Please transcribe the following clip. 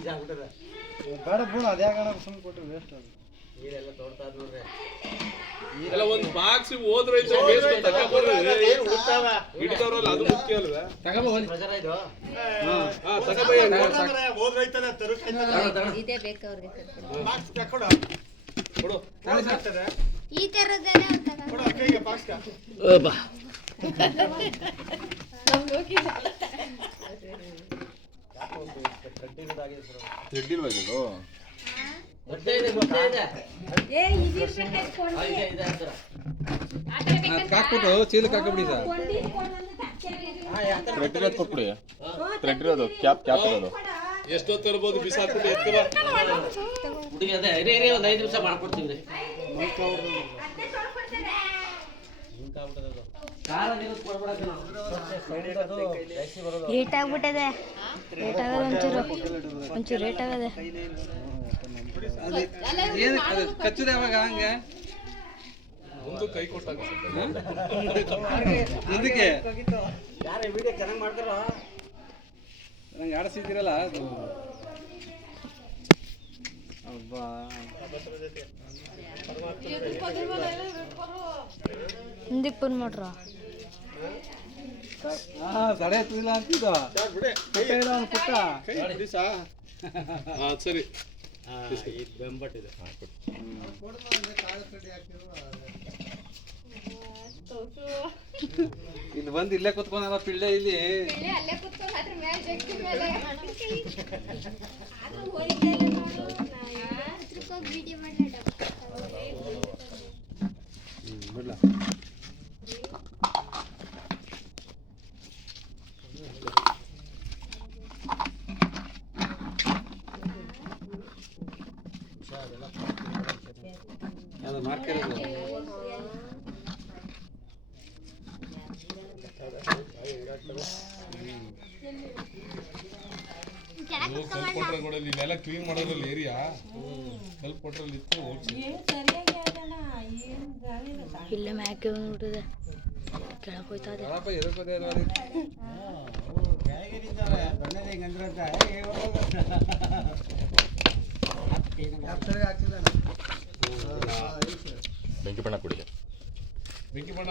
ಗಲೀಜ್ ಆಗ್ಬಿಟ್ಟದ ಬೇಡ ಬಿಡು ಅದ್ಯಾಗಣ ಸುಮ್ಮನೆ ಕೊಟ್ಟರೆ ವೇಸ್ಟ್ ಅದು. ನೀರೆಲ್ಲ ತೋಡ್ತಾ ನೋಡ್ರಿ. ಎಲ್ಲ ಒಂದ್ ಬಾಕ್ಸ್ ಉಳ್ತಾವ ಹಿಡಿದವ್ರಲ್ಲ ಅದು ಮುಖ್ಯ ಅಲ್ವಾ? ಇದು? ಹಾ ತಗೋಬಯ್ಯ ಇದೇ ಬೇಕು ಅವ್ರಿಗೆ ಕೊಡು. ಈ ತರದಲ್ಲೇ ಇದೆ ಮೊಟ್ಟೆ ಇದೆ. ಹಾಕ್ಬಿಟ್ಟು ಚೀಲಕ್ಕೆ ಹಾಕ್ಬಿಡಿ ಸರ್. ಥ್ರೆಡ್ ಇರೋದು ಕೊಟ್ಬಿಡಿ. ಥ್ರೆಡ್ ಇರೋದು ಕ್ಯಾಪ್ ಕ್ಯಾಪ್ ಇರೋದು. ಎಷ್ಟೊತ್ತು ತರ್ಬೋದು? ಬಿಸಾಕ್ಬಿಟ್ಟು ಎತ್ಕೊ ಹುಡುಗಿ ಅದೇ ಇರಿ ಒಂದ್ ಐದು ನಿಮಿಷ ಮಾಡ್ಕೊಡ್ತೀವಿ ರೀ. ರೇಟ್ ಆಗ್ಬಿಟ್ಟದೆ. ಏಟ್ ಆಗದ ಒಂಚೂರು ಒಂಚೂರು ರೇಟ್ ಆಗದೆ. ಕಚ್ಚದೆ ಯಾವಾಗ ಹಂಗೆ? ಒಂದು ಕೈ ಕೊಟ್ಟಾಗ ಮುಂದಕ್ಕೆ ಯಾರು ವಿಡಿಯೋ ಚೆನ್ನಾಗಿ ಮಾಡ್ತಾರೋ? ನಂಗೆ ಆಡಿಸಿದ್ದೀರಲ್ಲ ಅದು. ಅಬ್ಬಾ. ಬಂದ್ ಮಾಡ್ರ ತಡೆ ಹತ್ತಿಲ್ಲ ಅಂತಿದ್ದು ಪುಟ್ಟ ಹಾ ಸರಿ. ಬೆಂಬಟ್ಟಿದೆ ಇಲ್ಲಿ ಬಂದು ಇಲ್ಲೇ ಕುತ್ಕೊಂಡಲ್ಲ ಪಿಳ್ಳೆ ಇಲ್ಲಿ ಅಲ್ಲೇ ಅದು ಮಾರ್ಕೆಟ್ ನೀವು ಸ್ವಲ್ಪ ಕೊಟ್ರೆ ಕೊಡಲಿ ಇಲ್ಲೆಲ್ಲ ಕ್ಲೀನ್ ಮಾಡೋದ್ರಲ್ಲಿ ಏರಿಯಾ ಸ್ವಲ್ಪ ಕೊಟ್ರಲ್ಲಿ ಇತ್ತು ಹೋಗ್ಸಿ ಇಲ್ಲೇ ಮ್ಯಾಕೆ ಬಂದ್ಬಿಟ್ಟಿದೆ ಕೆಳಗೆ ಹೋಯ್ತಾ ಇದೆ. ಬೆಂಕಿ ಬಣ್ಣ ಕೊಡಿ ಬೆಂಕಿ ಬಣ್ಣ